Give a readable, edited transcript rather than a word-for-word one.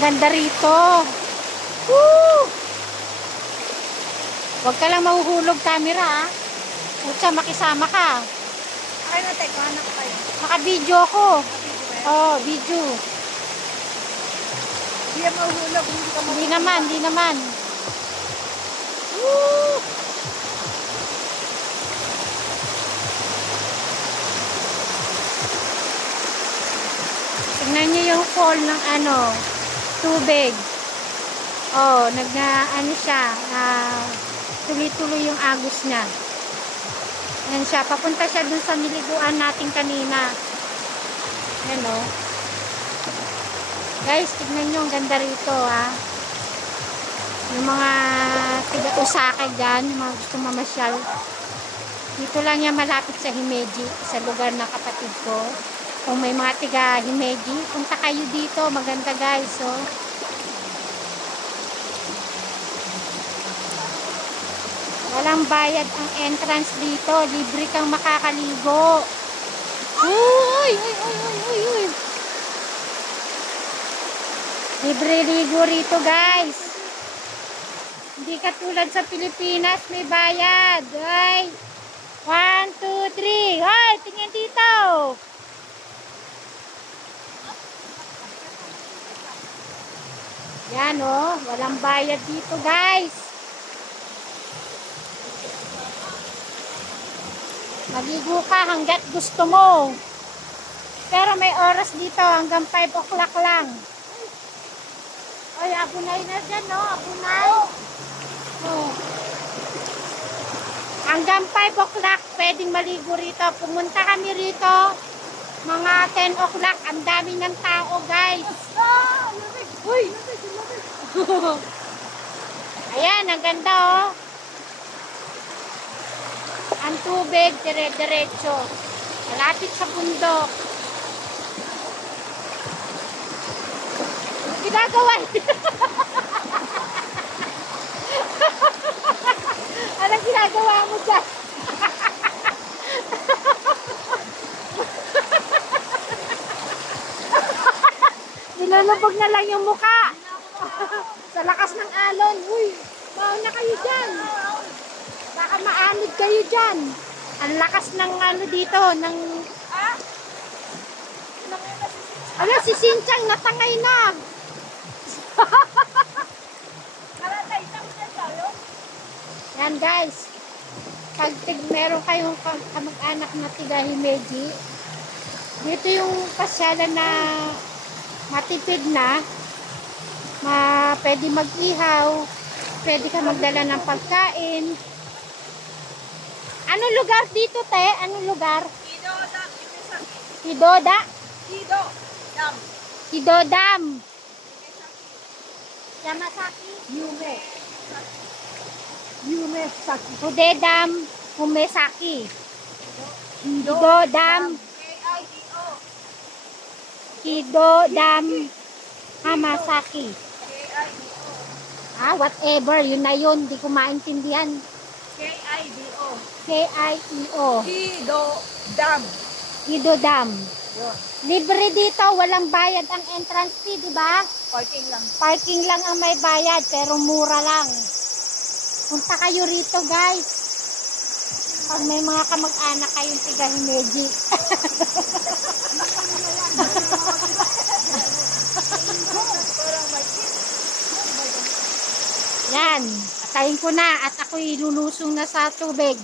ganda rito. Woo! Huwag ka lang mahuhulog camera, ah. Pucha, makisama ka. Ay, na, teka, anak kayo. Naka-video ako. Oh, video. Hindi yan mahuhulog, hindi ka Hindi naman, hindi naman. Woo! Tingnan niyo yung fall ng tubig. Oh, ano siya, tuloy-tuloy yung agos niya. Yan siya, papunta siya dun sa niliguan natin kanina. Yan o. Guys, tignan nyo, ang ganda rito, ha. Yung mga tiga-Osaka dyan, yung mga gusto mamasyal. Dito lang yan malapit sa Himeji, sa lugar ng kapatid ko. Kung may mga tiga-Himeji, punta kayo dito, maganda guys, so. Walang bayad ang entrance dito. Libre kang makakaligo. Uy! Uy! Uy! Uy! Uy! Uy! Libre ligo rito, guys. Hindi katulad sa Pilipinas, may bayad. Ay! 1, 2, 3. Hoy! Tingnan dito. Yan, oh. Walang bayad dito, guys. Maligo ka hanggat gusto mo. Pero may oras dito hanggang 5 o'clock lang. Ay, abunay na dyan, no? Abunay. Oh. Hanggang 5 o'clock pwedeng maligo rito. Pumunta kami rito mga 10 o'clock. Ang dami ng tao, guys. Uy! Ayan, ang ganda, oh. Ang tubig, dire-diretso. Malapit sa bundok. Ano ginagawa? Ano ginagawa mo dyan? Nilalabog na lang yung muka. Sa lakas ng alon. Uy, mauna kayo dyan. Baka maanod kayo dyan. Ang lakas ng dito, ng... Ano, si Sinchang natangay na. Yan guys. Pag meron kayong kamag-anak na tiga Himeji, dito yung pasyalan na matipid na, pwede mag-ihaw, pwede ka magdala ng pagkain. Anong lugar dito, te? Anong lugar? Hidoda? Hidodam. Hidodam. Yamasaki? Yumesaki. Hidodam. Humesaki. Hidodam. Hidodam. Hamasaki. Whatever. Yun na yun. Di ko maintindihan. K-I-D-O. K-I-E-O. Hidodam. Hidodam. Libre dito, walang bayad ang entrance fee, di ba? Parking lang. Parking lang ang may bayad, pero mura lang. Punta kayo rito, guys. Pag may mga kamag-anak kayong tiga Himeji. Yan. Atayin ko na at ako'y lulusong na sa tubig.